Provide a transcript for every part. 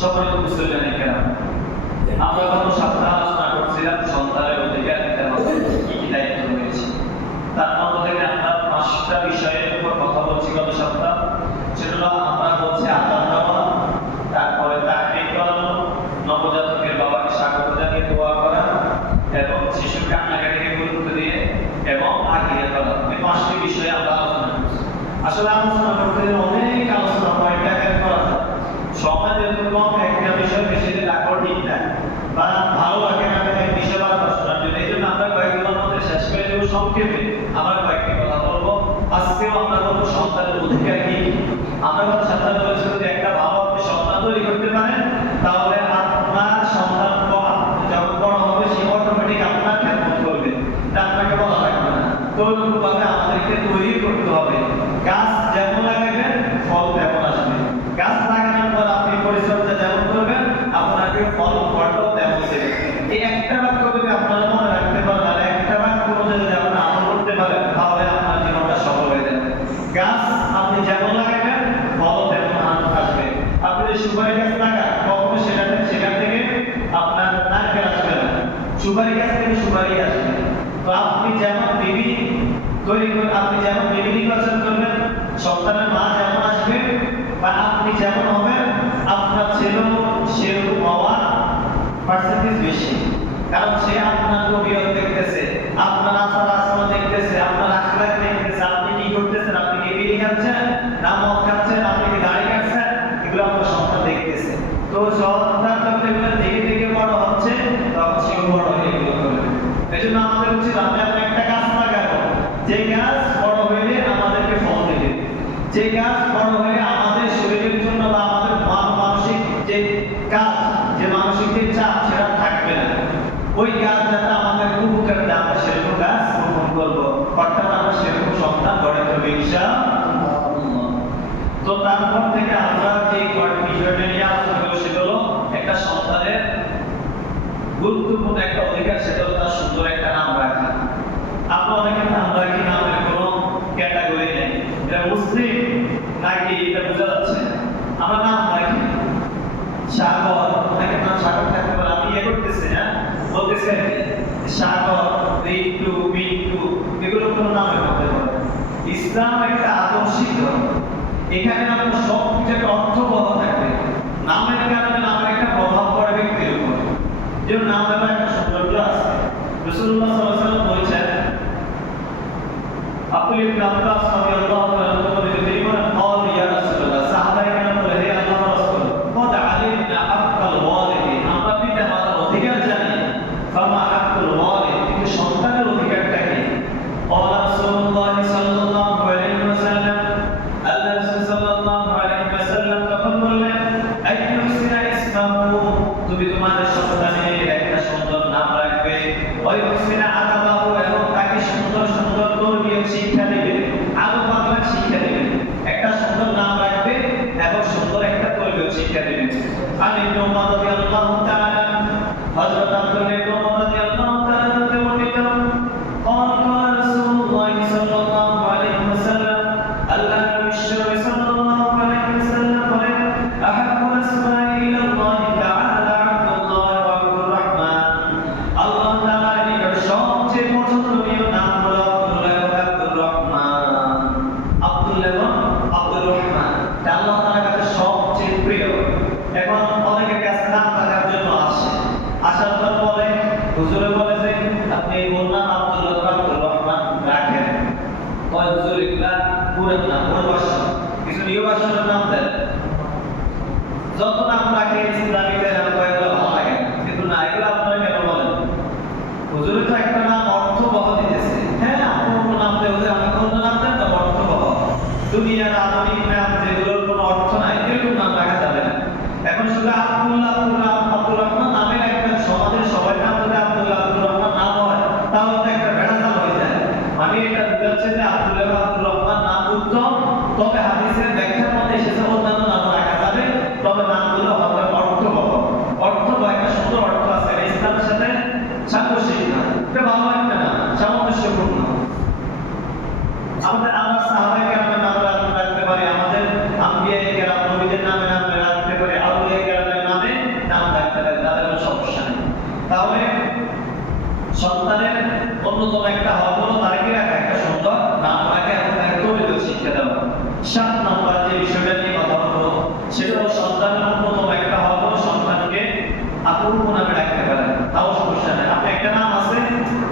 সম্মানিত মুসলিম কেরাম, আমরা গত সপ্তাহে আলোচনা করছিলাম সন্তানের অধিকার পিতার মাতার কি কি দায়িত্ব রয়েছে। তার মধ্যে থেকে আমরা 5টা বিষয়ের উপর কথা বলছি গত সপ্তাহ। সেগুলো আমরা বলছি আদান দেওয়া, তারপরে তাকবীর করানো, নবজাতকের বাবাকে স্বাগত জানিয়ে দোয়া করা, এবং শিশুর কান্নাকাটিকে গুরুত্ব দিয়ে এবং আগিয়ে করা। এই 5টি বিষয়ে আমরা আলোচনা করছি। আসলে আলোচনা করতে অনেক আলোচনা পয়েন্ট আকারে করা যায়। সময় যেহেতু কম, একটা বিষয় বেশি দিন রাখাও ঠিক না, বা ভালো লাগে না এক বিষয় বারবার শোনার জন্য। এই জন্য আমরা কয়েকদিনের মধ্যে শেষ করে দেবো সংক্ষেপে। আমরা কয়েকটি কথা বলবো। আজকেও আমরা বলবো সন্তানের অধিকার কি। আমরা গত সপ্তাহে বলেছি যদি একটা ভালো আপনি সন্তান তৈরি করতে পারেন, তাহলে আপনার সন্তান যখন বড় হবে সে অটোমেটিক আপনার খেদমত করবে, আপনাকে বলা লাগবে না। তো ওইরকমভাবে আমাদেরকে তৈরি করতে হবে। গাছ যেমন লাগাবেন ফল তেমন আসবে। গাছ লাগানোর পর আপনি পরিচর্যা যেমন করবেন আপনাকে ফলটাও তেমন দেবে। এই একটা বাক্য যদি আপনারা মনে রাখতে পারেন আর একটা বাক্য যদি আপনি আমল করতে পারেন, তাহলে আপনার জীবনটা সফল হয়ে যাবে। গাছ আপনি যেমন লাগাবেন ফল তেমন আসবে। আপনি যদি সুপারি গাছ লাগান, কখনো সেখান থেকে আপনার নারকেল আসবে না, সুপারি গাছ থেকে সুপারি আসবে। তো আপনি যেমন বিবি তৈরি করবেন, আপনি যেমন বিবি নির্বাচন করবেন, সন্তানের মা যেমন আসবে বা আপনি যেমন হবেন, আপনার ছেলেও সেরকম হওয়ার পার্সেন্টেজ বেশি। কারণ সে আপনার তবিয়ত দেখতেছে, আপনার আচার আচরণ দেখতেছে, আপনার আখলাক দেখতেছে, আপনি কি করতেছেন, আপনি কি বিড়ি খাচ্ছেন না মদ খাচ্ছেন, আপনি কি দাড়ি কাটছেন, এগুলো আপনার সন্তান দেখতেছে। তো সন্তান যখন এগুলো দেখে দেখে বড় হচ্ছে, তখন সেও বড় হয়ে এগুলো করবে। এই জন্য আমাদের উচিত আমরা একটা গাছ লাগাবো, যে গাছ বড় হইলে আমাদেরকে ফল দেবে, যে গাছ বড় হলে আমাদের শরীরের জন্য বা আমাদের মানসিক যে কাজ, যে মানসিক যে চাপ সেটা থাকবে না। ওই গাছ যাতে আমাদের উপকার দেয়, আমরা সেরকম গাছ রোপণ করবো, অর্থাৎ আমরা সেরকম সন্তান গড়ে তুলবো ইনশাআল্লাহ। তো তারপর থেকে আমরা যে বিষয়টা নিয়ে আলোচনা করবো সেটা হলো একটা সন্তানের গুরুত্বপূর্ণ একটা অধিকার, সেটা হলো তার সুন্দর একটা নাম রাখা। আমরা অনেকে নাম রাখি, নামের কোনো ক্যাটাগরি নেই, এটা মুসলিম নাকি এটা বোঝা যাচ্ছে না। আমরা নাম রাখি সাগর, অনেকের নাম সাগর থাকতে পারে, আমি ইয়ে করতেছি না, বলতেছি আর কি সাগর, রিন্টু, মিন্টু, এগুলো কোনো নামে হতে পারে। ইসলাম একটা আদর্শিক ধর্ম, এখানে আপনার সব কিছু একটা অর্থবহ থাকবে। নামের কারণে নামের একটা প্রভাব পড়ে ব্যক্তির উপর, যে নামের একটা সৌন্দর্য আছে। রাসূলুল্লাহ সাল্লাল্লাহু আলাইহি ওয়াসাল্লাম বলেছেন, আব্দুল ইবনে আব্বাস রাদিয়াল্লাহু তাআলা বলেন, তিনি বলেন, ক্বাল ইয়া রাসূলুল্লাহ, সাহাবায়ে কেরাম বলে, হে আল্লাহর রাসূল, ক্বাদ আলিমনা হাক্কাল ওয়ালিদি, আমরা পিতা-মাতার অধিকার জানি, ফামা হাক্কুল ওয়ালিদ, কিন্তু সন্তানের অধিকারটা কি? ক্বাল রাসূলুল্লাহ সাল্লাল্লাহু আলাইহি ওয়াসাল্লাম, আল্লাহ রাসূল সাল্লাল্লাহু আলাইহি ওয়াসাল্লাম তখন বললেন, আইয়ুসিনা ইসমাহু, তুমি তোমাদের সন্তানের একটা সুন্দর নাম রাখবে, ওয়াইয়ুসিনা আদাবাহু, এবং তাকে সুন্দর সুন্দর তরবিয়ত শিক্ষা দিবে, আরো বাংলা শিক্ষা দিবে। একটা সুন্দর নাম রাখবে এবং সুন্দর একটা তরবিয়ত শিক্ষা দিবে। আর ইবনে উমর রাদিয়াল্লাহু তাআলা, হযরত আব্দুল্লাহ ইবনে উমর রাদিয়াল্লাহু তাআলা থেকে বর্ণিত, قال قال رسول الله صلى الله عليه وسلم, আল্লাহ নবী সাল্লাল্লাহু আলাইহি ওয়াসাল্লাম বলেন, আহাব্বুল আসমা'i ইলা আল্লাহ তাআলা আব্দুল্লাহ ওয়া আব্দুর রহমান, আল্লাহ তাআলার নিকট সবচেয়ে পছন্দনীয় নাম হলো আব্দুল্লাহ এবং আব্দুর রহমান। আব্দুল্লাহ এবং আব্দুর রহমান এটা আল্লাহ তাআলার কাছে সবচেয়ে প্রিয়। এখন অনেকের কাছে নাম রাখার জন্য আসে, আসার পর বলে, হুজুরে বলে যে আপনি ওর নাম আব্দুল্লাহ এবং আব্দুর রহমান রাখেন। কয় হুজুর এগুলা পুরো নাম, পূর্ববর্ষ কিছু নির্বাচনের নাম দেন, যত নাম রাখে ইসলামীতে নাম কয়েকগুলো ভালো লাগে, কিন্তু না, এগুলো আপনারা কেন বলেন? হুজুরে তো একটা নাম অর্থবহ দিতেছে। হ্যাঁ, আপনি অন্য নাম দেন, হুজুর আমাকে অন্য নাম দেন, তো অর্থবহ। দুনিয়ার আধুনিক নাম যেগুলোর কোনো অর্থ নাই, এরকম নাম রাখা যাবে না। এখন শুধু আব্দুল্লাহ আব্দুর রহমান নামে রাখবেন, সমাজের সবাই নাম যদি আব্দুল্লাহ আব্দুর রহমান নাম হয়, তাহলে তো একটা ভেড়াচাল হয়ে যায়। মানে এটা বুঝাচ্ছে যে আব্দুল্লাহ আব্দুর রহমান নাম উত্তম, তবে হাদিসের ব্যাখ্যার মধ্যে এসেছে অন্যান্য নাম রাখা যাবে, তবে নামগুলো হবে অর্থবহ। অর্থবহ একটা সুন্দর অর্থ আছে, এটা ইসলামের সাথে সাংঘর্ষিক না, এটা ভালো একটা নাম, সামঞ্জস্যপূর্ণ। আমরা সাহাবায়ে কেরামের নাম রাখতে পারি, আমাদের আম্বিয়ায়ে কেরাম নবীদের নামে রাখতে পারি, আউলিয়ায়ে কেরামের নাম অন্যতম একটা হক হলো তার কি রাখা, একটা সুন্দর নাম রাখা এবং তাকে তৌহিদের শিক্ষা দেওয়া। 7 নম্বর যে বিষয়টা নিয়ে কথা বলবো সেটা হলো সন্তানের অন্যতম একটা হক হলো সন্তানকে আপন নামে ডাকতে পারেন, তাও সমস্যা নেই। আপনি একটা নাম আছে,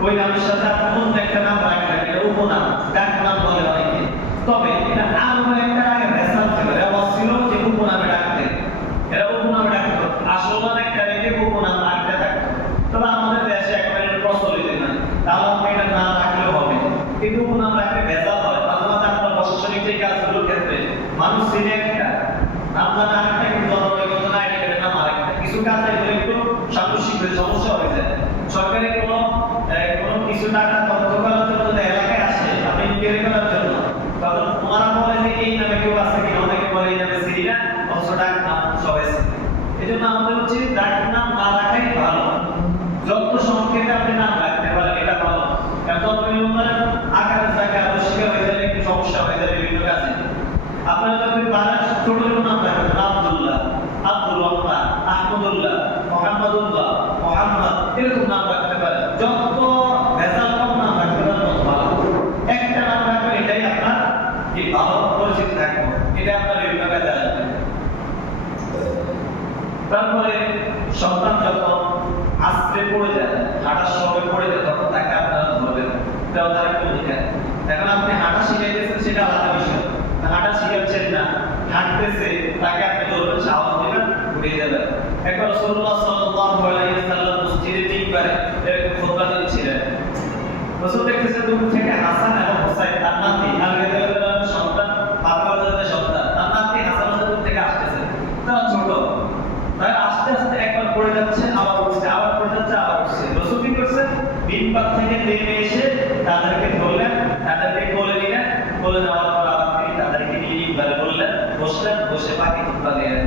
ওই নামের সাথে আপনি অন্য একটা নাম রাখলেন, এটা উপনাম, ডাক নাম বলে অনেকে। তবে এটা আরো একটা আগে ভেসাল ছিল, রেওয়াজ ছিল যে উপনামে ডাকতে, এটা উপনামে ডাকতো, আসল নাম একটা রেখে উপনাম আরেকটা থাকতো। তবে আমাদের দেশে একেবারে প্রচলিত নয়, তাহলে আপনি এটা না রাখলেও হবে, কিন্তু উপনাম রাখলে ভেজাল হয়। মাঝে মাঝে আপনার প্রশাসনিক যে কাজগুলোর ক্ষেত্রে মানুষ চিনে একটা নাম জানা আরেকটা, কিন্তু জনগণের না এটা নাম আরেকটা, কিছু কাজ এগুলো একটু সাংঘর্ষিক হয়ে সমস্যা হয়ে যায়। সরকারি কোনো কিছু টাকা তথ্য করার জন্য যদি এলাকায় আসে আপনি ইনকোয়ারি করার জন্য, তখন তোমারা বলে যে এই নামে কেউ আছে কিনা, অনেকে বলে এই নামে সিরি না, অথচ ডাক নাম সবাই আছে। এই জন্য আমাদের উচিত ডাক নাম না রাখাই ভালো, যত সংক্ষেপে আপনি নাম রাখতে পারেন এটা ভালো। কারণ যত নিয়মের আকারের জায়গায় আবশ্যিক হয়ে গেলে একটু সমস্যা হয়ে যাবে বিভিন্ন কাজে। আপনারা যদি পারেন ছোট ছোট নাম রাখবেন, আব্দুল্লাহ, আব্দুর রহমান, আহমদুল্লাহ, মোহাম্মদুল্লাহ, মোহাম্মদ, এরকম নাম রাখতে পারেন। যত ভেজাল কম নাম রাখতে পারেন তত ভালো। একটা নাম রাখবেন, এটাই আপনার কি ভালো পরিচিত থাকবে, এটা আপনার বিভিন্ন কাজে আসবে। তারপরে সন্তান যখন আশ্রে পড়ে যায়, হাঁটার সময় পড়ে যায়, তখন তাকে আপনারা ধরবেন, এটাও তার একটা অধিকার। এখন আপনি হাঁটা শিখাইতেছেন সেটা আলাদা বিষয়, হাঁটা শিখাচ্ছেন না, হাঁটতেছে, তাকে আপনি ধরবেন, সাহস দিবেন, উঠে যাবেন। একবার রাসূলুল্লাহ সাল্লাল্লাহু আলাইহি ওয়াসাল্লাম মসজিদে তিনবারে এরকম খুতবা দিচ্ছিলেন। রাসূল দেখতেছেন দূর থেকে হাসান এবং হুসাইন তার নাতি আল-গাদার সন্তান, ফাতেমার সন্তান, তার নাতি হাসান হুসাইন দূর থেকে আসতেছে, তারা ছোট, তারা আস্তে আস্তে একবার পড়ে যাচ্ছে, আবার উঠছে, আবার পড়ে যাচ্ছে, আবার উঠছে। রাসূল কি করছেন, মিম্বার থেকে নেমে এসে তাদেরকে ধরলেন, তাদেরকে কোলে নিলেন, কোলে নেওয়ার পর আবার তিনি তাদেরকে নিয়ে মিম্বারে বললেন, বসলেন, বসে বাকি খুতবা দিলেন।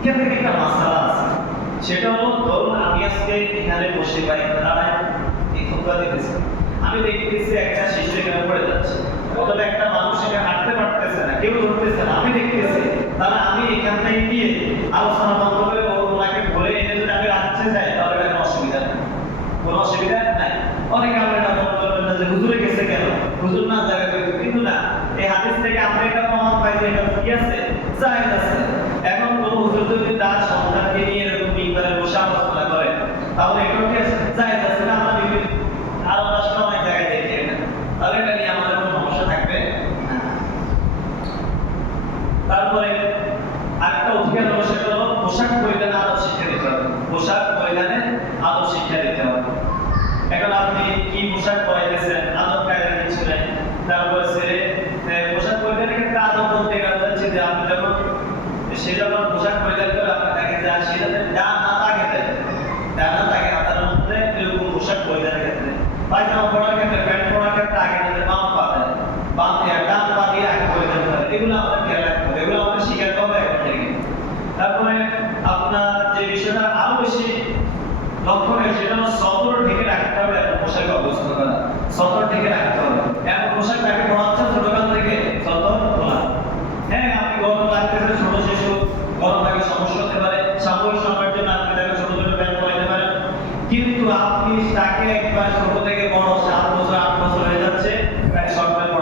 এখান থেকে একটা মাসালা আছে, সেটা হলো ধরুন আমি আজকে এখানে বসে বা এখানে দাঁড়ায় এই খুতবা দিতেছি, আমি দেখতেছি একটা শিশু এখানে পড়ে যাচ্ছে, অথবা একটা মানুষ এখানে হাঁটতে পারতেছে না, কেউ ধরতেছে না, আমি দেখতেছি, তাহলে আমি এখান থেকে গিয়ে আলোচনা বন্ধ করে ওনাকে বলে এনে যদি আমি রাখতে যাই, তাহলে এটা কোনো অসুবিধা নেই, কোনো অসুবিধা নাই। অনেকে আমরা এটা মনে করবেন না যে হুজুরে গেছে কেন, হুজুর না জায়গা করে, কিন্তু না, এই হাদিস থেকে আমরা এটা প্রমাণ পাই যে এটা কি আছে, জায়েজ আছে। এখন কোন হুজুর যদি তার সন্তানকে নিয়ে এরকম মিম্বারে বসে আলোচনা করে, তাহলে এটাও কি আছে, জায়েজ আছে না? আমরা বিভিন্ন আরো 10টা অনেক জায়গায় দেখি এটা, তাহলে এটা নিয়ে আমাদের কোনো সমস্যা থাকবে না। তারপরে আরেকটা অধিকার হলো, সেটা হলো পোশাক পরিধানে আদব শিক্ষা দিতে হবে, পোশাক পরিধানে আদব শিক্ষা দিতে হবে। এখন আপনি কি পোশাক পরাইতেছেন, আদব কায়দা কিছু নেই। তারপরে ছেলে পোশাক পরিধানের ক্ষেত্রে আদব বলতে গেলে হচ্ছে যে আপনি যখন সে যখন পোশাক পরিধান করে আপনি তাকে যা সেটাতে ডান হাত আগে দেয়, ডান হাত আগে হাতার মধ্যে, এরকম পোশাক পরিধানের ক্ষেত্রে। পায়জামা পরার ক্ষেত্রে, প্যান্ট পরার ক্ষেত্রে আগে যাতে বাম পা দেয়, বাম দিয়ে ডান পা দিয়ে আগে পরিধান করে, এগুলো আমাদের খেয়াল রাখতে হবে, এগুলো আমাদের শিখাতে হবে এখন থেকে। তারপরে আপনার যে বিষয়টা আরো বেশি লক্ষণীয়, সেটা হলো সতর ঢেকে রাখতে হবে, একটা পোশাক অবস্থা করা, সতর ঢেকে রাখতে হবে। এখন পোশাক তাকে পড়াচ্ছেন ছোটকাল থেকে সতর খোলা। হ্যাঁ, আপনি গরম লাগতেছে, ছোট শিশু, গরম লাগে, সমস্যা হতে পারে, সাময়িক সময়ের জন্য আপনি তাকে ছোট ছোট প্যান্ট পরাইতে পারেন, কিন্তু আপনি তাকে একবার ছোট থেকে বড় 7 বছর 8 বছর হয়ে যাচ্ছে শর্ট প্যান্ট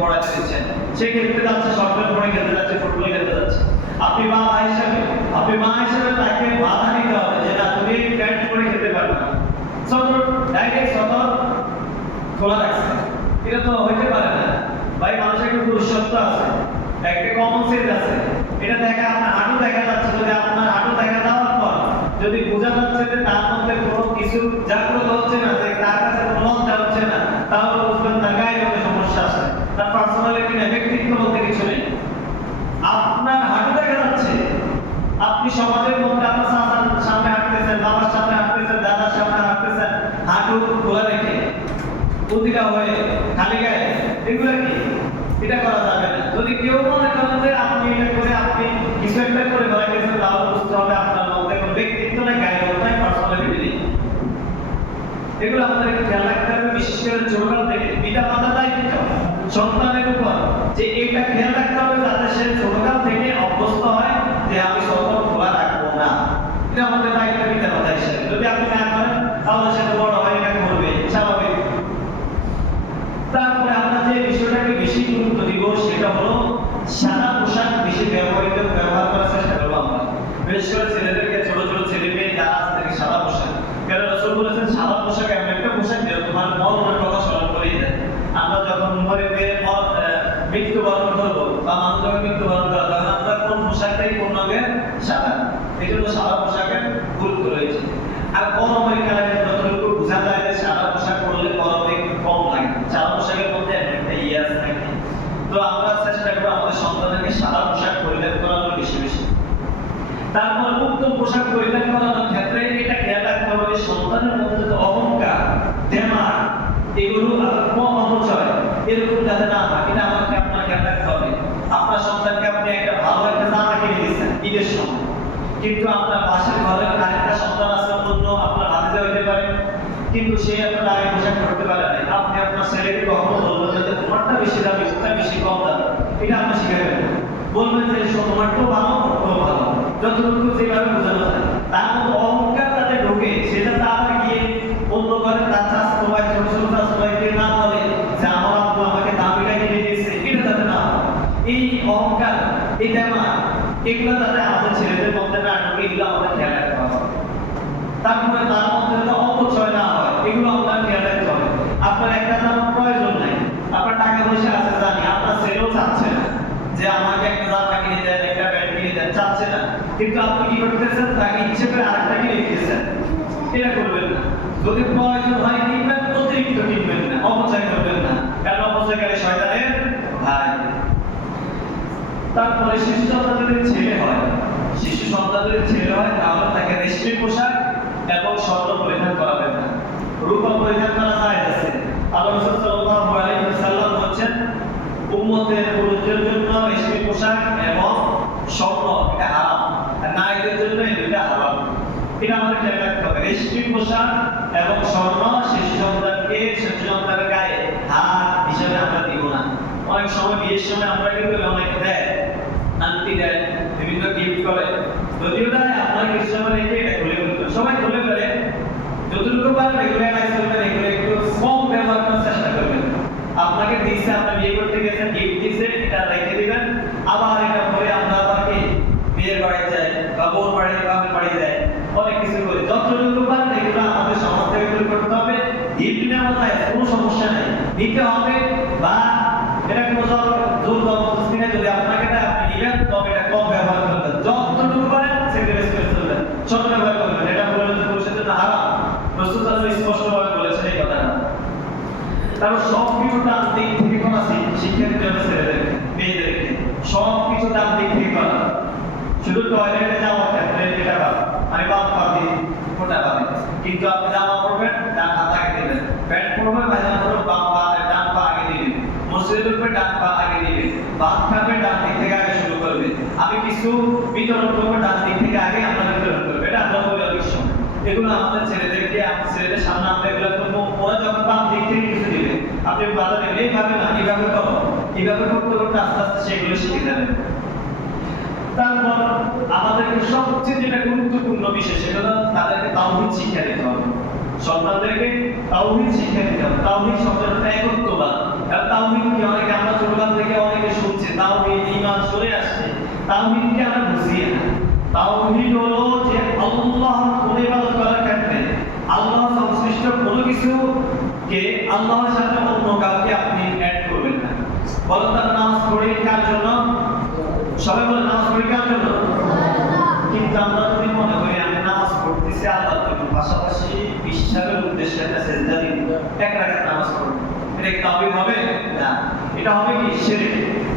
পড়াতে দিচ্ছেন, সে খেলতে যাচ্ছে, শর্ট প্যান্ট পরে খেলতে যাচ্ছে, ফুটবল খেলতে যাচ্ছে, আপনি মা হিসেবে তাকে বাধা দিতে হবে যে না, তুমি প্যান্ট পরে খেলতে পারবে না, সতর ডাইরেক্ট সতর খোলা রাখছে, এটা তো হইতে পারে না ভাই। মানুষের একটু দুঃসত্য আছে, একটা কমন সেন্স আছে, এটা দেখা আপনার হাঁটু দেখা যাচ্ছে, যদি আপনার হাঁটু দেখা যাওয়ার পর যদি বোঝা যাচ্ছে যে তার মধ্যে কোনো কিছু জাগ্রত হচ্ছে না, যে তার কাছে কোনো লজ্জা হচ্ছে না, তাহলে বুঝবেন তার গায়ে মধ্যে সমস্যা আছে, তার পার্সোনালিটি না, ব্যক্তিত্ব বলতে কিছু নেই। আপনার হাঁটু দেখা যাচ্ছে, আপনি সমাজের মধ্যে আপনার সামনে হাঁটতেছেন, বাবার সামনে হাঁটতেছেন, দাদার সামনে হাঁটতেছেন, হাঁটু খোলা রেখে, প্রতিটা হয়ে, খালি গায়ে, এগুলো কি, এটা করা যাবে না। যদি কেউ মনে করেন যে আপনি এটা করে আপনি কিছু একটা করে বলা গেছেন, তাহলে বুঝতে হবে আপনার মধ্যে কোনো ব্যক্তিত্ব নাই, গায়ে নাই, পার্সোনালিটি নেই। এগুলো আমাদের খেয়াল রাখতে হবে, বিশেষ করে ছোটকাল থেকে পিতা মাতার দায়িত্ব সন্তানের উপর, যে এটা খেয়াল রাখতে হবে যাতে সে ছোটকাল থেকে অভ্যস্ত হয় যে আমি সতর খোলা রাখবো না, এটা আমাদের দায়িত্ব পিতা মাতা হিসেবে। যদি আপনি না করেন তাহলে সে বড় হয় এটা করবে, স্বাভাবিক। বিশেষ করে ছেলেদেরকে, ছোট ছোট ছেলে মেয়ে যারা আছে তাদেরকে সাদা পোশাক, কেন রাসূল বলেছেন সাদা পোশাক এমন একটা পোশাক যে তোমার মরণের কথা স্মরণ করিয়ে দেয়। আমরা যখন মরে গিয়ে মৃত্যুবরণ করবো বা মানুষ যখন মৃত্যুবরণ করে তখন আমরা কোন পোশাকটাই পূর্ণাঙ্গে সাদা, এই জন্য সাদা পোশাকের গুরুত্ব রয়েছে। আর গরমের কারণে যতটুকু বোঝা যায় যে সাদা পোশাক পরলে গরমে একটু কম লাগে, সাদা পোশাকের মধ্যে একটা ইয়াস থাকে। তো আমরা চেষ্টা করবো আমাদের সন্তানদেরকে সাদা পোশাক পরিধান করানো বেশি বেশি। তারপর উত্তম পোশাক পরিধান করানোর ক্ষেত্রে এটা খেয়াল রাখতে হবে যে সন্তানের মধ্যে যত অহংকার, দেমাগ, এগুলো কম অপচয় এরকম যাতে না হয়, এটা আমাকে আপনার খেয়াল রাখতে হবে। আপনার সন্তানকে আপনি একটা ভালো একটা জামা কিনে দিচ্ছেন ঈদের সময়, কিন্তু আপনার পাশের ঘরের আরেকটা সন্তান আছে, অন্য আপনার ভাতিজা হইতে পারে, কিন্তু সে আপনার আগে পোশাক পরতে পারে না। আপনি আপনার ছেলেকে কখনো বলবেন যে তোমারটা বেশি দামি, ওটা বেশি কম দামি, এটা আপনি শিখাবেন। বলবেন যে তোমারটাও ভালো, ওটাও ভালো, যতটুকু যেভাবে বোঝানো যায়। তার মতো অহংকার তাতে ঢোকে, সেটা আবার গিয়ে অন্য ঘরে তার চাচাতো ভাই, ছোট ছোট চাচাতো ভাইকে না বলে যে আমার আব্বু আমাকে দামিটা কিনে দিয়েছে, এটা যাতে না হয়। এই অহংকার, এই দেমাগ, এগুলো যাতে আমাদের ছেলেদের মধ্যে না ঢোকে, এগুলো আমাদের খেয়াল রাখতে হবে। তারপরে তার মধ্যে যাতে অপচয় না হয়, এগুলো আপনার খেয়াল রাখতে হবে। আপনার একটা জামার প্রয়োজন নাই, আপনার টাকা পয়সা আছে জানি, আপনার ছেলেও চাচ্ছে না যে আমাকে একটা জামা কিনে দেন, একটা প্যান্ট কিনে দেন, চাচ্ছে না, কিন্তু আপনি কি করতেছেন, তাকে ইচ্ছে করে আরেকটা কিনে দিতেছেন। এটা করবেন না। যদি প্রয়োজন হয় কিনবেন, অতিরিক্ত কিনবেন না, অপচয় করবেন না, কারণ অপচয়কারী শয়তানের ভাই। তারপরে শিশু সন্তান যদি ছেলে হয়, শিশু সন্তান যদি ছেলে হয় তাহলে তাকে রেশমি পোশাক এবং স্বর্ণ পরিধান করাবেন না, রূপা পরিধান করা যায় আছে। আল্লাহ রাসূল সাল্লাল্লাহু আলাইহি ওয়াসাল্লাম বলেছেন উম্মতের পুরুষদের জন্য রেশমি পোশাক এবং স্বর্ণ এটা হারাম, আর নারীদের জন্য এই দুইটা হারাম। এটা আমাদের খেয়াল রাখতে হবে। রেশমি পোশাক এবং স্বর্ণ শিশু সন্তানের গায়ে হাত হিসেবে আমরা দিব না। অনেক সময় বিয়ের সময় আমরা কিন্তু অনেকে দেয়, আন্টি দেয়, বিভিন্ন গিফট করে, যদিও দেয় আপনার কিছু সময় রেখে এটা খুলে ফেলবেন, সবাই খুলে ফেলে, যতটুকু পারেন রেগুলারাইজ করবেন, এগুলো একটু কম ব্যবহার করার চেষ্টা করবেন। আপনাকে দিচ্ছে, আপনার বিয়ে করতে গেছেন, গিফট দিচ্ছে, এটা রেখে দিবেন, আবার এটা পরে আমরা আবার কি বিয়ের বাড়ি যায় বা বোর বাড়ি বাপের বাড়ি যায়, অনেক কিছু করে। যতটুকু পারেন এগুলো আমাদের সমাজ থেকে দূর করতে হবে। গিফট নেওয়া যায়, কোনো সমস্যা নাই, নিতে হবে, বা এটা কোনো জোর জবরদস্তি নেই। যদি আপনাকে এটা আপনি নিবেন, তবে এটা কম ব্যবহার করবেন, যতটুকু পারেন স্যাক্রিফাইস করে চলবেন, ছোট ব্যবহার করবেন। এটা বলে যে পুরুষের জন্য হারাম, রাসূল সাল্লাল্লাহু আলাইহি ওয়াসাল্লাম স্পষ্টভাবে বলেছেন এই কথাটা। তারপর সব কিছু ডান দিক থেকে করা শিক্ষা দিতে হবে ছেলেদেরকে, মেয়েদেরকে, সব কিছু ডান দিক থেকে করা। শুধু টয়লেটে যাওয়ার ক্ষেত্রে যেটা মানে বাম পা দিয়ে ফোঁটা পাবে, কিন্তু আপনি জামা পরবেন ডান হাত আগে দিবেন, প্যান্ট পরবেন ভাইজান পরবেন বাম পা, ডান পা আগে দিবেন, মসজিদে ঢুকবে ডান পা আগে দিবেন, ভাত খাবে ডান দিক থেকে আগে শুরু করবে, আমি কিছু বিতরণ করবো ডান দিক থেকে আগে আমরা বিতরণ করবো, এটা আমরা বলি অনেক সময়। এগুলো আমাদের ছেলেদেরকে, ছেলেদের সামনে আমরা এগুলো করবো, ওরা যখন বাম দিক থেকে কিছু দিবে আপনি বাধা দেবেন, এইভাবে না, এইভাবে করো, এইভাবে করতে করতে আস্তে আস্তে সেগুলো শিখে যাবে। তারপর আমাদেরকে সবচেয়ে যেটা গুরুত্বপূর্ণ বিষয়, সেটা হলো তাদেরকে তাওহীদ শিক্ষা দিতে হবে। সন্তানদেরকে তাওহীদ শিক্ষা দিতে হবে। তাওহীদ শব্দটা একত্ববাদ। আর তাওহীদ কি অনেকে আমরা ছোটবেলা থেকে অনেকে শুনছি, তাওহীদ ঈমান শুনে আসছে, তাওহীদকে আমরা বুঝিয়ে না। তাওহীদ হলো যে আল্লাহর কোন ইবাদত করার ক্ষেত্রে আল্লাহ সংশ্লিষ্ট কোনো কিছুকে আল্লাহর সাথে অন্য কাউকে আপনি অ্যাড করবেন না। বলেন তো নামাজ পড়ি কার জন্য? সবাই বলে নামাজ পড়ি কার জন্য? কিন্তু আমরা যদি মনে করি আমি নামাজ পড়তেছি আল্লাহর জন্য, পাশাপাশি বিশ্বাসের উদ্দেশ্যে একটা সেজদা দিব, এক রাকাত নামাজ পড়ব, এটা কি তাওহীদ হবে? না, এটা হবে কি শিরক।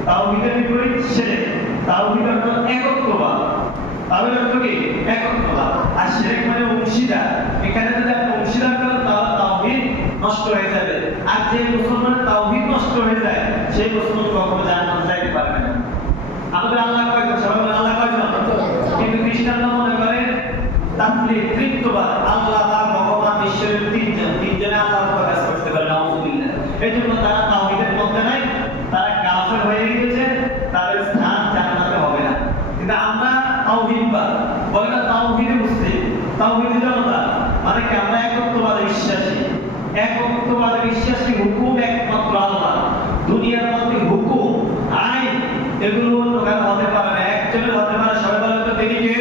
তাওহীদের বিপরীত শিরক। তাওহীদ হলো একত্ববাদ। তাওহীদ অর্থ কি? একত্ববাদ। আর শিরক মানে অংশীদার। এখানে যদি আপনি অংশীদার করেন তাহলে তাওহীদ নষ্ট হয়ে যাবে। আর যে মুসলমানের তাওহীদ নষ্ট হয়ে যায় সেই মুসলমান কখনো জান্নাতে যাইতে পারবে না। আমাদের আল্লাহ কয়জন? সবাই বলে আল্লাহ কয়জন? কিন্তু খ্রিস্টানরা মনে করে তাসলিম, তৃপ্তবাদ, আল্লাহ বা ভগবান ঈশ্বরের তিনজন, তিনজনে আল্লাহর কাজ করতে পারে, নাউযুবিল্লাহ। এই জন্য তারা তাওহীদের মধ্যে নাই, তারা কাফের হয়ে গিয়েছে, তাদের স্থান জান্নাতে হবে না। কিন্তু আমরা তাওহীদবাদ, বলে না তাওহীদে মুসলিম, তাওহীদে জনতা, মানে কি আমরা একত্ববাদে বিশ্বাসী। একত্ববাদে বিশ্বাসী, হুকুম একমাত্র আল্লাহ, দুনিয়ার মধ্যে হুকুম আইন এগুলো অন্য কারো হতে পারে না, একজনের হতে পারে। সবাই বলে তো তিনি কে?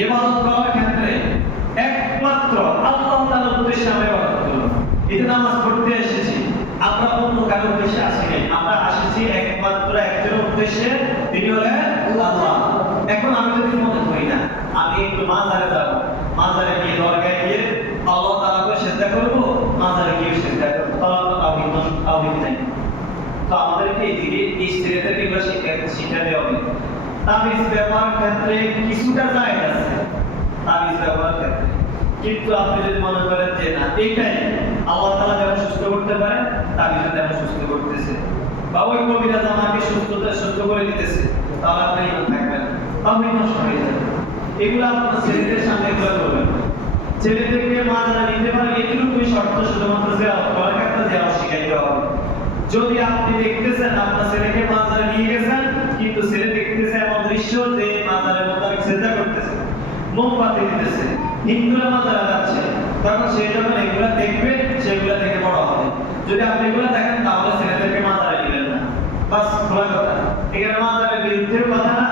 ইবাদত করার ক্ষেত্রে একমাত্র আল্লাহ তাআলার উদ্দেশ্যে আমরা ইবাদত করব। এই যে নামাজ পড়তে এসেছি, আমরা অন্য কারোর উদ্দেশ্যে আসি নাই, আমরা আসিছি একমাত্র একজনের উদ্দেশ্যে, তিনি হলেন আল্লাহ। এখন আমি যদি মনে করি না আমি একটু মাজারে যাব, মাজারে গিয়ে দরগায় গিয়ে আল্লাহ তাআলাকে সিজদা করব, মাজারে গিয়ে সিজদা করব, তাহলে তাওহীদ নাই। তো আমাদেরকে এদিকে এই ছেলেদেরকে এগুলো শিখাতে হবে। তাবিজ ব্যবহার ক্ষেত্রে কিছুটা জায়েজ আছে, তাবিজ ব্যবহার ক্ষেত্রে, কিন্তু আপনি যদি মনে করেন যে না এইটাই আল্লাহ তাআলা যেমন সুস্থ করতে পারে, তাবিজ তেমন সুস্থ করতেছে, বা ওই কবিরাজ আমাকে সুস্থ করে দিতেছে, তাহলে আপনি ইমান থাকবেন, তাওহীদ নষ্ট হয়ে যাবে। এগুলো আপনার ছেলেদের সামনে এগুলো করবেন না। ছেলেদেরকে মাজারা নিতে পারে এটুকুই শর্ত, শুধুমাত্র জিয়ারত করার ক্ষেত্রে জিয়ারত শিখাইতে হবে। যদি আপনি দেখতেছেন আপনার ছেলেকে মাজারে নিয়ে গেছেন, কিন্তু ছেলে দেখতেছে এমন দৃশ্য যে মাজারের মধ্যে সিজদা করতেছে, মোমবাতি দিতেছে, হিন্দুরা মাজারে যাচ্ছে, তখন সে যখন এগুলা দেখবে সেগুলা থেকে বড় হবে। যদি আপনি এগুলা দেখেন তাহলে ছেলেদেরকে মাজারে নিবেন না, বাস খোলা কথা। এখানে মাজারের বিরুদ্ধেও কথা না,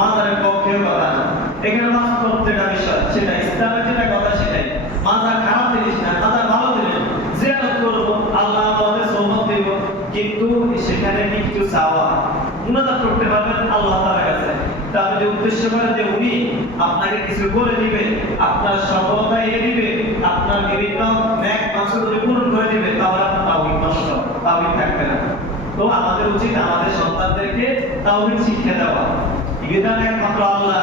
মাজারের পক্ষেও কথা না, এখানে বাস্তব যেটা বিষয় সেটা, ইসলামের যেটা কথা সেটাই। মাজার খারাপ জিনিস না, মাজার ভালো জিনিস, জিয়ারত করব, আল্লাহ আমাদের সওয়াব দেব, কিন্তু সেখানে কিছু চাওয়া মুনাজাত করতে পারবেন আল্লাহ তাআলার কাছে। তাহলে যে উদ্দেশ্য করে যে উনি আপনাকে কিছু করে দিবে, আপনার সফলতা এনে দিবে, আপনার বিভিন্ন নেক মাকসুদ পূরণ করে দিবে, তাহলে আপনার তাওহীদ নষ্ট, তাওহীদ থাকবে না। তো আমাদের উচিত আমাদের সন্তানদেরকে তাওহীদ শিক্ষা দেওয়া। বিধান একমাত্র আল্লাহ,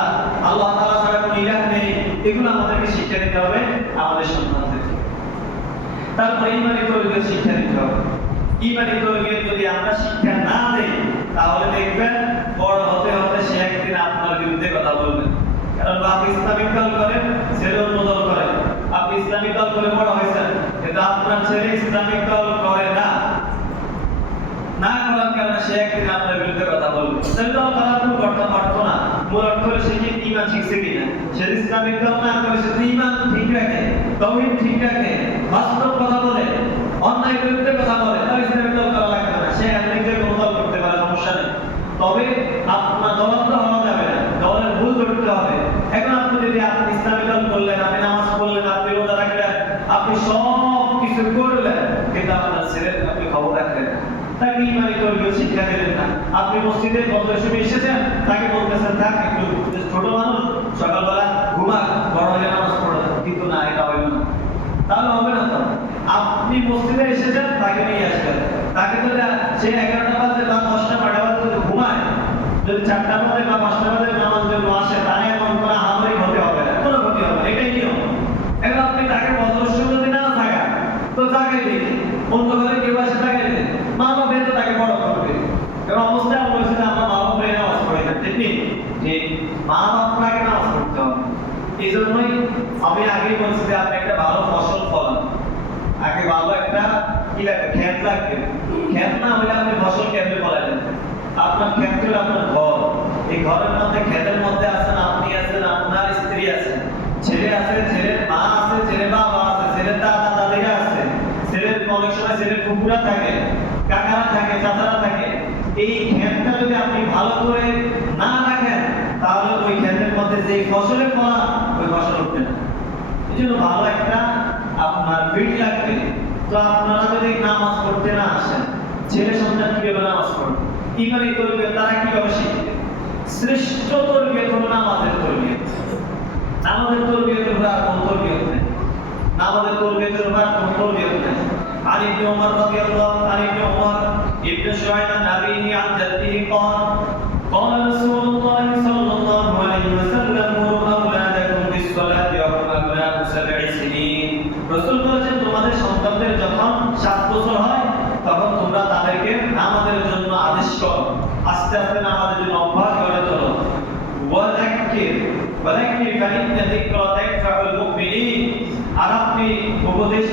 আল্লাহ তাআলা ছাড়া কোনো ইলাহ নেই, এগুলো আমাদেরকে শিক্ষা দিতে হবে আমাদের সন্তানদেরকে। তারপর ঈমানি তরবিয়ত শিক্ষা দিতে হবে। ঈমানি তরবিয়ত যদি আমরা শিক্ষা না দেই, তাহলে দেখবেন বড় হতে হতে সে একদিন আপনার বিরুদ্ধে কথা বলবে। কারণ আপনি ইসলামিক দল করেন, ছেলে অন্য দল করে, আপনি ইসলামিক দল করে বড় হয়েছেন, কিন্তু আপনার ছেলে ইসলামিক দল করে না, না করার কারণে সে একদিন আপনার বিরুদ্ধে কথা বলবে। তাহলে দল করার কোনো করতে পারতো না, মূল অর্থ হলো সে কি ঈমান শিখছে কিনা। সে ইসলামিক দল না করে সে ঈমান ঠিক রাখে, তাওহীদ ঠিক রাখে, বাস্তব কথা বলে, অন্যায় বিরুদ্ধে কথা বলে, তাহলে ইসলামিক দল করা লাগবে না, সে একদিকে কোনো দল করতে পারে, সমস্যা নেই। তবে আপনার দলত্ব হওয়া যাবে না, দলের ভুল ধরতে হবে। এখন আপনি যদি আপনি ইসলামিক দল করলেন, আপনি নামাজ পড়লেন, আপনি রোজা রাখলেন, আপনি সব কিছু করলেন, কিন্তু আপনার ছেলের আপনি খবর রাখলেন না, তাকে ঈমানি তরবিয়ত শিক্ষা দিলেন না। আপনি মসজিদে ফজরের সময় এসেছেন, তাকে বলতেছেন থাক একটু ছোট মানুষ, সকালবেলা ঘুমাক, বড় হলে নামাজ পড়ে, কিন্তু না, এটা হবে না, তাহলে হবে না। তো আপনি মসজিদে এসেছেন, তাকে নিয়ে আসবেন, তাকে যদি সে 11টা বাজে বা 10টা 12টা বাজে যদি ঘুমায়, যদি 4টা বাজে বা 5টা বাজে নামাজ জন্য আসে, তাহলে এমন কোনো হামরি হতে হবে না, কোনো ক্ষতি হবে না, এটাই নিয়ম। এখন আপনি তাকে ফজরের সময় যদি না থাকা, তো তাকে দেখি অন্য ঘরে কেউ আসে, তাকে মা বাবা তো তাকে বড় করবে। কারণ অবস্থায় বলেছে যে আমরা মা বাবা নামাজ পড়ি না, ঠিক নেই যে মা বাবাকে নামাজ পড়তে হবে। এই জন্যই আমি আগেই বলছি যে আপনি একটা ভালো ফসল ফলান, আগে ভালো একটা কি লাগবে, ক্ষেত লাগবে। ক্ষেত না হলে আপনি ফসল কেমনে ফলাবেন? আপনার ক্ষেত হলো আপনার ঘর, এই ঘরের মধ্যে, ক্ষেতের মধ্যে আছেন আপনি, আছেন আপনার স্ত্রী আছে, ছেলে আছে, ছেলের মা আছে, ছেলের বাবা আছে, ছেলের দাদা দাদিরা আছে, ছেলের অনেক সময় ছেলের কুকুরা থাকে, কাকারা থাকে, চাচারা থাকে। এই ক্ষেতটা যদি আপনি ভালো করে না রাখেন, তাহলে ওই ক্ষেতের মধ্যে যে ফসলের ফলা, ওই ফসল উঠবে না। এই জন্য ভালো একটা আপনার ফিল্ড লাগবে। তো আপনারা যদি নামাজ পড়তে না আসেন, ছেলে সন্তান কিভাবে নামাজ পড়বে, ঈমানি তরবিয়ত তারা কিভাবে শিখবে? শ্রেষ্ঠ তরবিয়ত হলো নামাজের তরবিয়ত। নামাজের তরবিয়তের উপর আর কোন তরবিয়ত নেই, নামাজের তরবিয়তের উপর আর কোন তরবিয়ত নেই। عن ابن عمر رضي الله عن ابن عمر ابن شعيب عن أبيه عن جده قال قال رسول الله صلى الله عليه وسلم مروا أولادكم بالصلاة وهم أبناء 7 سنين। রাসূল বলেছেন তোমাদের সন্তানদের যখন 7 বছর হয়, তখন তোমরা তাদেরকে নামাজের জন্য আদেশ করো, আস্তে আস্তে নামাজের জন্য অভ্যাস করে তোলো। ওয়াযাক্কির ফাইন্না যিকরা তানফাউল মুমিনিন। আর আপনি উপদেশ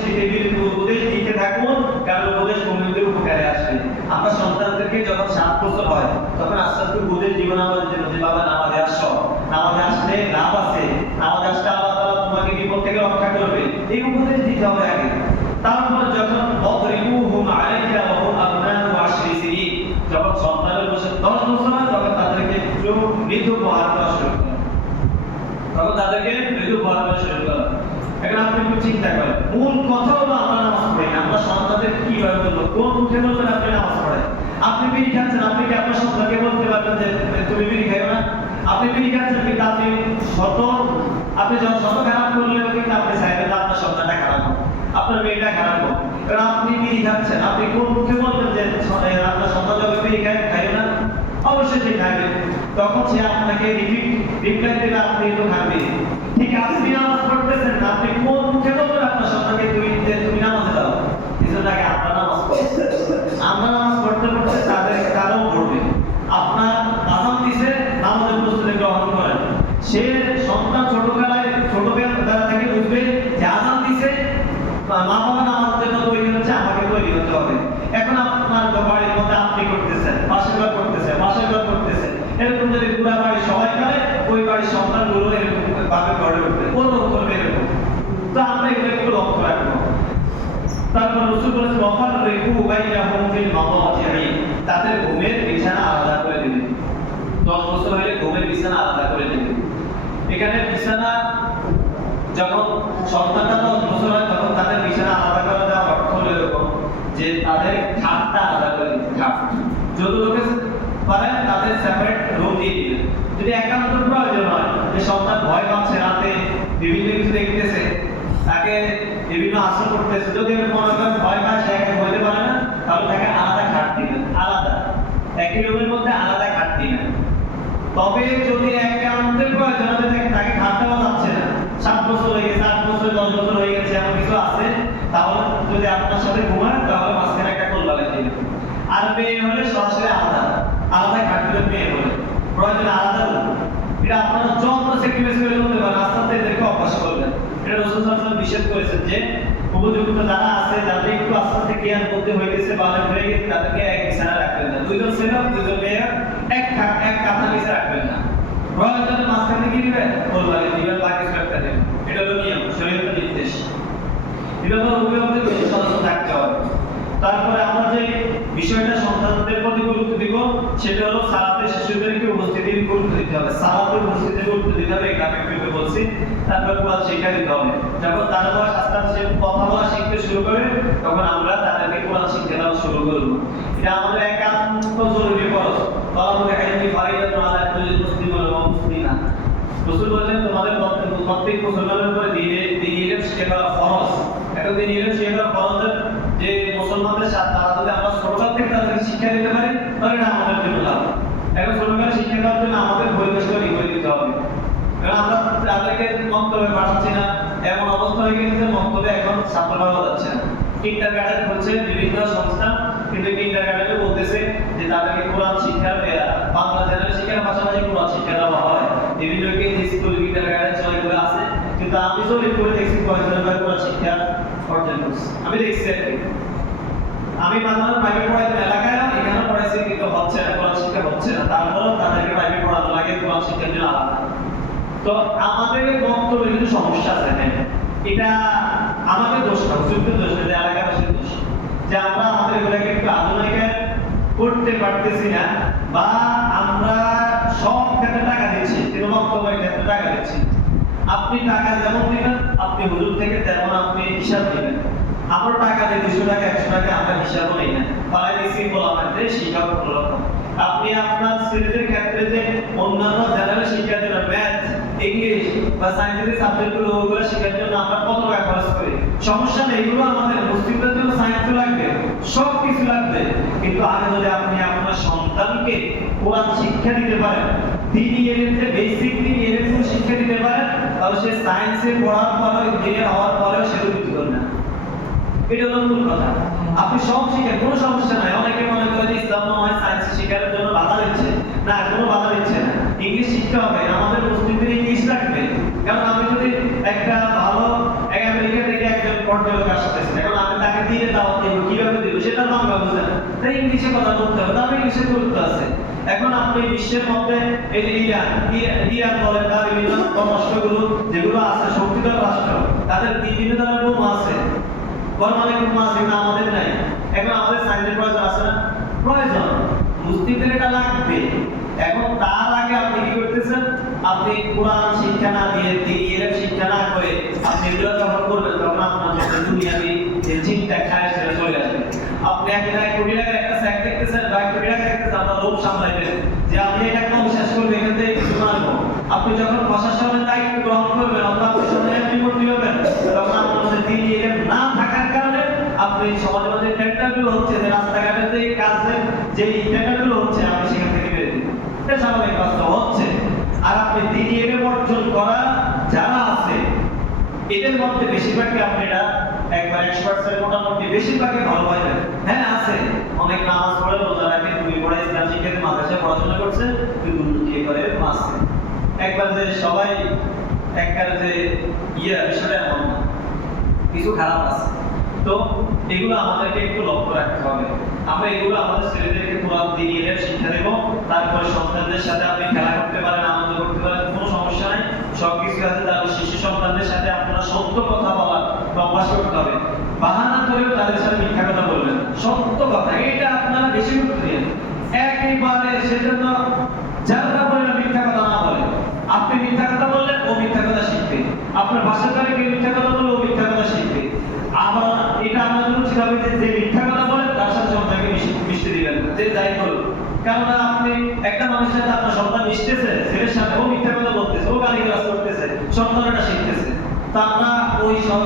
দিতে থাকুন, কারণ উপদেশ মুমিনদের উপকারে আসবে। আমরা সন্তানদেরকে যখন 7 বছর হয়, তখন আস্তে আস্তে উপদেশ জীবন আমাদের জন্য যে বাবা নামাজে আসো, নামাজে আসলে লাভ আছে, নামাজে আসলে আল্লাহ তাআলা তোমাকে বিপদ থেকে রক্ষা করবে, এই উপদেশ দিতে হবে আগে। তারপর যখন ওয়াদরিবুহুম আলাইহা ওয়া হুম আবনাউ 10 সিনিন, যখন সন্তানের বয়স 10 বছর হয়, তখন তাদেরকে একটু মৃদু প্রহার করা শুরু করো, তখন এখন আপনি একটু চিন্তা করেন, মূল কথা হলো আমরা নামাজ পড়ি না। আমরা সন্তানদের কিভাবে বলবো, কোন মুখে বলবেন আপনি নামাজ পড়েন? আপনি বিড়ি খাচ্ছেন, আপনি কি আপনার সন্তানকে বলতে পারবেন যে তুমি বিড়ি খাইও না? আপনি বিড়ি খাচ্ছেন কিন্তু আপনি যখন শত খারাপ করলেও কিন্তু আপনি চাইবেন আপনার সন্তানটা খারাপ হোক, আপনার মেয়েটা খারাপ হোক। কারণ আপনি বিড়ি খাচ্ছেন, আপনি কোন মুখে বলবেন যে আপনার সন্তান যখন বিড়ি খাইও না? অবশ্যই সে খাবে, তখন সে আপনাকে রিপ্লাই দেবে আপনি তো খাবে। ঠিক আপনি নামাজ পড়তেছেন না, আপনি কোন মুখে বলবেন আপনার সন্তানকে তুমি নামাজে দাও? কিছুটাকে আমরা নামাজ পড়ি, আমরা নামাজ পড়তে পড়তে তারাও পড়বে। আপনার আযান দিছে, নামাজের প্রস্তুতি গ্রহণ করেন। সে সন্তান ছোটবেলা থেকে বুঝবে যে আযান দিছে, মা বাবা নামাজের জন্য তৈরি হচ্ছে, আমাকে তৈরি হতে হবে। এখন আপনার বাড়ির মধ্যে আপনি করতেছেন, পাশের ঘর করতেছেন, এরকম যদি পুরো বাড়ি সবাই করে, ওই বাড়ির সন্তানগুলো এরকম ভাবে গড়ে উঠবে, ওরকম করবে এরকম। তো আমরা এগুলো একটু লক্ষ্য রাখবো। তারপর রাসূল বলেছেন ওয়াফাররিকু বাইনাহুম ফিল মাদাজি'i, তাদের ঘুমের বিছানা আলাদা করে দিবেন। 10 বছর হলে ঘুমের বিছানা আলাদা করে দিবেন। এখানে বিছানা যখন সন্তানটা 10 বছর হয় তখন তাদের বিছানা আলাদা করে দেওয়ার অর্থ হলো এরকম যে তাদের খাটটা আলাদা করে দিতে, খাট যত লোকে পারেন তাদের সেপারেট রুম দিয়ে দিবেন। যদি একান্ত প্রয়োজন হয় যে সন্তান ভয় পাচ্ছে, রাতে বিভিন্ন কিছু দেখতেছে, তাকে বিভিন্ন আশ্রয় করতেছে, যদি মনে করেন ভয় পায়, সে একা হইতে পারে না, তাহলে তাকে আলাদা খাট দিবেন, আলাদা একই রুমের মধ্যে আলাদা খাট দিবেন। তবে যদি একান্তের প্রয়োজন হয় তাকে খাট দেওয়া যাচ্ছে না, 7 বছর হয়ে গেছে, 8 বছর, 10 বছর হয়ে গেছে, এমন কিছু আছে, তাহলে যদি আপনার সাথে ঘুমায় তাহলে মাঝখানে একটা কোল বালিশ দিবেন। আর মেয়ে হলে সরাসরি আলাদা খাট দিবেন, মেয়ে হলে প্রয়োজনে আলাদা রুম। এটা আপনারা যত স্যাক্রিফাইস করে করতে পারেন, আস্তে আস্তে এদেরকে অভ্যাস করবেন। এটা রাসূল সাল্লাল্লাহু আলাইহি ওয়াসাল্লাম নিষেধ করেছেন যে উপযুক্ত যারা আছে, যাদের একটু আস্তে আস্তে জ্ঞান করতে হইতেছে, বালক হয়ে গেছে, তাদেরকে এক বিছানা রাখবেন না। দুইজন ছেলে দুইজন মেয়ে এক কাঁথা নিচে রাখবেন না। প্রয়োজনে মাঝখানে কি দিবেন, কোল বালিশ দিবেন, বাকি একটা দিবেন। এটা হলো নিয়ম, শরীয়তের নির্দেশ। এটা হলো অভিভাবকদের বেশি সচেতন থাকতে হবে। তারপরে আমরা যে বিষয়টা সন্তানদের প্রতি গুরুত্ব দিব সেটা হলো সালাতে শিশুদেরকে উপস্থিতির গুরুত্ব দিতে হবে, সালাতের উপস্থিতির গুরুত্ব দিতে হবে, এটা আমি একটু বলছি। তারপর কোরআন শিক্ষা দিতে হবে। যখন তারা বয়স আস্তে আস্তে কথা বলা শিখতে শুরু করে, তখন আমরা তাদেরকে কোরআন শিক্ষা দেওয়া শুরু করব। এটা আমাদের একান্ত জরুরি ফরজ। তাআলা হাইনি ফারিদাতুন আলা কুল্লি মুসলিমিন ওয়া মুসলিমা। রাসূল বলেন তোমাদের প্রত্যেক মুসলমানের উপরে দ্বীনি ইলম শিক্ষা করা ফরজ। এখন দ্বীনি ইলম শিক্ষা করা ফরজের যে মুসলমানদের সাথে তারা যদি আমরা ছোটকাল থেকে তাদেরকে শিক্ষা দিতে পারি, তাহলে এটা আমাদের জন্য লাভ। এখন ছোটকালে শিক্ষা দেওয়ার জন্য আমাদের পরিবেশটা ঠিক করে দিতে হবে। কারণ আমরা তাদেরকে মক্তবে পাঠাচ্ছি না, এমন অবস্থা হয়ে গেছে মক্তবে এখন ছাত্র পাওয়া যাচ্ছে না। কিন্ডারগার্টেন হচ্ছে বিভিন্ন সংস্থা, কিন্তু কিন্ডারগার্টেনে বলতেছে যে তাদেরকে কোরআন শিক্ষা, বাংলা জেনারেল শিক্ষার পাশাপাশি কোরআন শিক্ষা দেওয়া হয়। বিভিন্ন স্কুল কিন্ডারগার্টেন চলে আছে, কিন্তু আমি জরিপ করে দেখছি কয়েকজনের কোরআন শিক্ষা অর্জন করছে, আমি দেখছি আর কি। আমি বাংলা প্রাইভেট পড়াইতে এলাকায় এখানে পড়াইছি, কিন্তু হচ্ছে না, কোরআন শিক্ষা হচ্ছে না। তারপরেও তাদেরকে প্রাইভেট পড়ানো লাগে, কোরআন শিক্ষার জন্য আলাদা। তো আমাদের বক্তব্যের কিছু সমস্যা আছে, এটা আমাদের দোষ না, হুজুরদের দোষ না, এলাকাবাসীর দোষ, যে আমরা আমাদের এগুলোকে একটু আধুনিকায়ন করতে পারতেছি না, বা আমরা সব ক্ষেত্রে টাকা দিচ্ছি, কিন্তু বক্তব্যের ক্ষেত্রে টাকা দিচ্ছি। আপনি টাকা যেমন দিবেন, আপনি হুজুর থেকে তেমন আপনি হিসাব দিবেন। আমরা টাকা দিই 200 টাকা 100 টাকা, আমরা হিসাবও নেই না, পাড়ায় দিচ্ছি বলামাত্রে শিক্ষা প্রলক্ষণ। আপনি আপনার ছেলেদের ক্ষেত্রে যে অন্যান্য জেনারেল শিক্ষার জন্য ম্যাথ, ইংলিশ বা সায়েন্সের সাবজেক্টগুলো ওগুলো শেখার জন্য আমরা কত টাকা খরচ করি, সমস্যা নেই, এগুলো আমাদের মুসলিমদের জন্য সায়েন্সও লাগবে, সব কিছু লাগবে। কিন্তু আগে যদি আপনি আপনার সন্তানকে কোরআন শিক্ষা দিতে পারেন, দ্বীনি ইলমে বেসিক দ্বীনি ইলম শিক্ষা দিতে পারেন, তাহলে সে সায়েন্সে পড়ার পরেও, ইঞ্জিনিয়ার হওয়ার পরেও সে দুঃখিত না। এটা হলো মূল কথা। আপনি সব শিখেন, কোনো সমস্যা নাই। অনেকে মনে করে যে ইসলাম নয় সায়েন্স শিখার জন্য বাধা দিচ্ছে, না, কোনো বাধা দিচ্ছে না। ইংলিশ শিখতে হবে, আমাদের মুসলিমদের ইংলিশ লাগবে। কারণ আমি যদি একটা ভালো আমেরিকা থেকে একজন পর্যটক আসতেছে, এখন আমি তাকে দিয়ে দাওয়াত দেব, কিভাবে দেবো সেটা বাংলা বুঝে না, তাই ইংলিশে কথা বলতে হবে, তাহলে ইংলিশে গুরুত্ব আছে। এখন আপনি বিশ্বের মধ্যে এই যে ইরান বলেন, তার বিভিন্ন রাষ্ট্রগুলো যেগুলো আছে শক্তিধর রাষ্ট্র, তাদের বিভিন্ন ধরনের বোমা আছে, পরমাণবিক বোমা আছে, কিন্তু আমাদের নাই। এখন আমাদের সায়েন্সের প্রয়োজন আছে না? প্রয়োজন, মুসলিমদের এটা লাগবে। এখন তার আগে আপনি কি করতেছেন? আপনি কোরআন শিক্ষা না দিয়ে, দ্বীনি ইলম শিক্ষা না করে আপনি এগুলো যখন এক কোটি টাকার একটা চেক দেখতেছেন বা 1 কোটি টাকা দেখতেছেন, আপনার লোভ সামলাইবেন যে আমি এটা একদম বিশ্বাস করবো এখান থেকে কিছু মানবো। আপনি যখন প্রশাসনের দায়িত্ব গ্রহণ করবেন অথবা আপনি সমাজের বিমন্ত্রী হবেন, তখন আপনার মধ্যে দিন এলেম না থাকার কারণে আপনি সমাজের মধ্যে টেন্ডারগুলো হচ্ছে যে রাস্তাঘাটে যে কাজের যে টেন্ডারগুলো হচ্ছে আপনি সেখান থেকে বেরিয়ে দিন, এটা স্বাভাবিক বাস্তব হচ্ছে। আর আপনি দিন এলেম অর্জন করা যারা আছে এদের মধ্যে বেশিরভাগই আপনি এটা একবার 100% মোটামুটি বেশিরভাগই ভালো পাইবেন। হ্যাঁ আছে অনেক নামাজ পড়ে রোজা রাখে দুই পড়ে ইসলাম শিখে মাদ্রাসায় পড়াশোনা করছে কিন্তু উন্নতি করে আছে। একবার যে সবাই একবার যে বিষয়টা এমন না, কিছু খারাপ আছে। তো এগুলো আমাদেরকে একটু লক্ষ্য রাখতে হবে। আমরা এগুলো আমাদের ছেলেদেরকে পুরো দিন এলেম শিক্ষা দেবো, তারপরে সন্তানদের সাথে আপনি খেলা করতে পারেন, আনন্দ করতে পারেন, কোনো সমস্যা নাই, সবকিছু আছে। তারপর শিশু সন্তানদের সাথে আপনারা সত্য কথা বলার অভ্যাস করতে হবে। বাহানা করেও তাদের সাথে মিথ্যা কথা বলবেন, সত্য কথা এটা আপনারা বেশি গুরুত্ব দিন। একেবারে সেজন্য যারা বলে মিথ্যা কথা না বলে, আপনি মিথ্যা কথা বললেন ও মিথ্যা কথা শিখবে, আপনার ভাষা দ্বারা কেউ মিথ্যা কথা বললে ও মিথ্যা কথা শিখবে। আবার এটা আপনাদের উচিত হবে যে মিথ্যা কথা বলে তার সাথে সন্তানকে মিশতে দিবেন না, যে যাই করুন। কারণ আপনি একটা মানুষের সাথে আপনার সন্তান মিশতেছে, ছেলের সাথে ও মিথ্যা কথা বলতেছে, ও গালিগালাজ করতেছে, সন্তান এটা শিখতেছে, তা আমরা ওই সব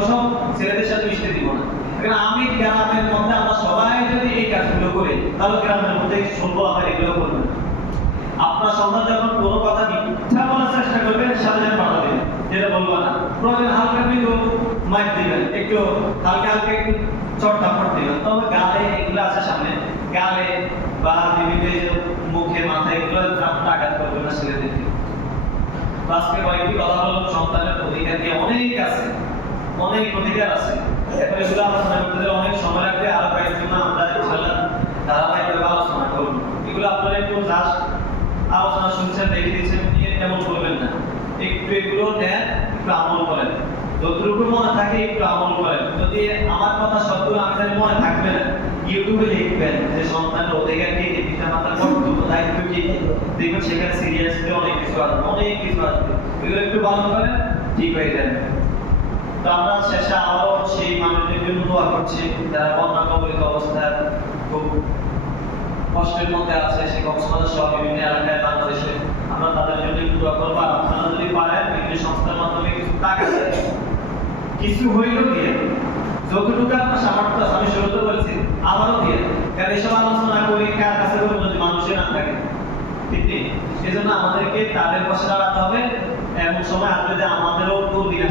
ছেলেদের সাথে মিশতে দিব না। কারণ আমি গ্রামের মধ্যে আমরা সবাই যদি এই কাজগুলো করি তাহলে গ্রামের মধ্যে শুনবো আমরা এগুলো করবেন। আপনার সন্তান যখন কোনো কথা মিথ্যা বলার চেষ্টা করবে সাথে সাথে বাধা দেবেন, যেটা বলবো না, প্রয়োজন হালকা একটু মাইক দিবেন, একটু হালকা হালকা একটু চট থাপ্পড় দিবেন। তবে গালে এগুলো আছে সামনে, গালে বা বিভিন্ন মুখে মাথায় এগুলো আঘাত করবেন না ছেলেদেরকে। আজকে কয়েকটি কথা বললাম, সন্তানের অধিকার দিয়ে অনেক আছে, অনেক অধিকার আছে। এখন এগুলো আলোচনা করতে অনেক সময় লাগবে, আরো কয়েকজন আমরা ইনশাআল্লাহ ধারাবাহিকভাবে আলোচনা করবো। এগুলো আপনারা একটু জাস্ট আলোচনা শুনছেন, দেখে দিচ্ছেন, তেমন করবেন না, একটু এগুলো নেন, একটু আমল করেন, যতটুকু মনে থাকে একটু আমল করেন। যদি আমার কথা সত্য আমাদের মনে থাকবে না, ইউটিউবে লিখবেন যে সন্তানের অধিকার কি, পিতা মাতার কর্তব্য দায়িত্ব কি, দেখবেন সেখানে সিরিয়াসলি অনেক কিছু আসবে, অনেক কিছু আসবে। এগুলো একটু পালন করেন, ঠিক হয়ে যাবে। তো আমরা শেষে আবারও সেই মানুষদের জন্য দোয়া করছি যারা বন্যা কবলিত অবস্থায় খুব কষ্টের মধ্যে আছে, সেই কক্সবাজার সহ বিভিন্ন এলাকায় বাংলাদেশে। আমরা তাদের জন্য একটু দোয়া করবো। আপনারা যদি পারেন বিভিন্ন সংস্থার মাধ্যমে কিছু টাকা দেন, কিছু হইলেও দিয়ে, যতটুকু আপনার সামর্থ্য আছে, আমি শুরুতে বলছি আবারও দিয়ে, কারণ এসব আলোচনা করে কার কাছে করবো যদি মানুষের না থাকে, ঠিক নেই। সেজন্য আমাদেরকে তাদের পাশে দাঁড়াতে হবে। এমন সময় আসবে যে আমাদেরও দিন